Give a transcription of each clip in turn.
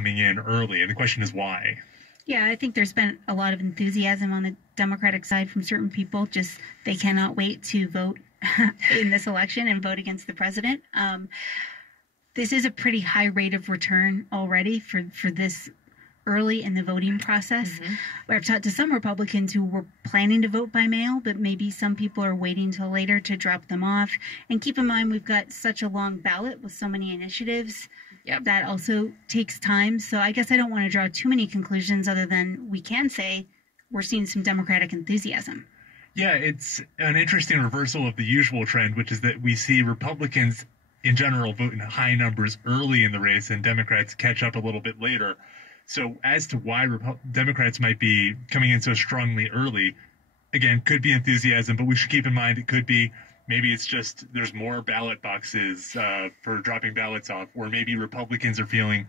coming in early, and the question is why. Yeah, I think there's been a lot of enthusiasm on the Democratic side from certain people. Just they cannot wait to vote in this election and vote against the president. This is a pretty high rate of return already for this early in the voting process. Mm-hmm. I've talked to some Republicans who were planning to vote by mail, but maybe some people are waiting till later to drop them off. And keep in mind, we've got such a long ballot with so many initiatives. Yep. That also takes time. So I guess I don't want to draw too many conclusions other than we can say we're seeing some Democratic enthusiasm. Yeah, it's an interesting reversal of the usual trend, which is that we see Republicans in general vote in high numbers early in the race and Democrats catch up a little bit later. So as to why Democrats might be coming in so strongly early, again, could be enthusiasm, but we should keep in mind it could be maybe it's just there's more ballot boxes for dropping ballots off, or maybe Republicans are feeling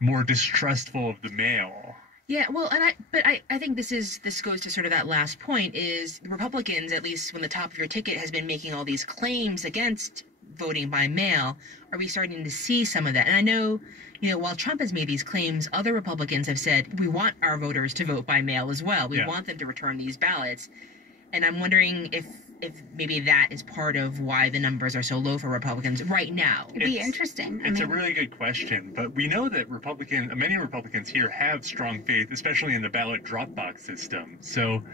more distrustful of the mail. Yeah, well, I think this goes to sort of that last point is Republicans, at least when the top of your ticket has been making all these claims against voting by mail, are we starting to see some of that? And I know, while Trump has made these claims, other Republicans have said, we want our voters to vote by mail as well. We want them to return these ballots. And I'm wondering if maybe that is part of why the numbers are so low for Republicans right now. It'd be interesting. It's a really good question, but we know that many Republicans here have strong faith, especially in the ballot drop box system. So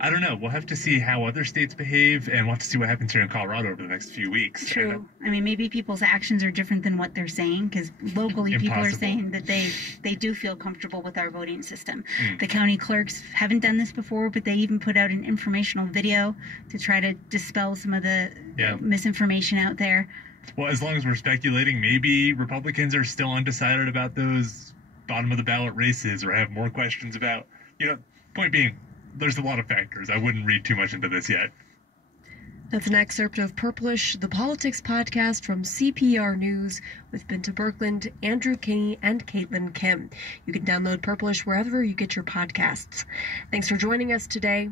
I don't know. We'll have to see how other states behave, and we'll have to see what happens here in Colorado over the next few weeks. True. Maybe people's actions are different than what they're saying, because locally people are saying that they do feel comfortable with our voting system. The county clerks haven't done this before, but they even put out an informational video to try to dispel some of the misinformation out there. Well, as long as we're speculating, maybe Republicans are still undecided about those bottom of the ballot races or have more questions about, point being, there's a lot of factors. I wouldn't read too much into this yet. That's an excerpt of Purplish, the politics podcast from CPR News with Binta Berkland, Andrew Kinney, and Caitlin Kim. You can download Purplish wherever you get your podcasts. Thanks for joining us today.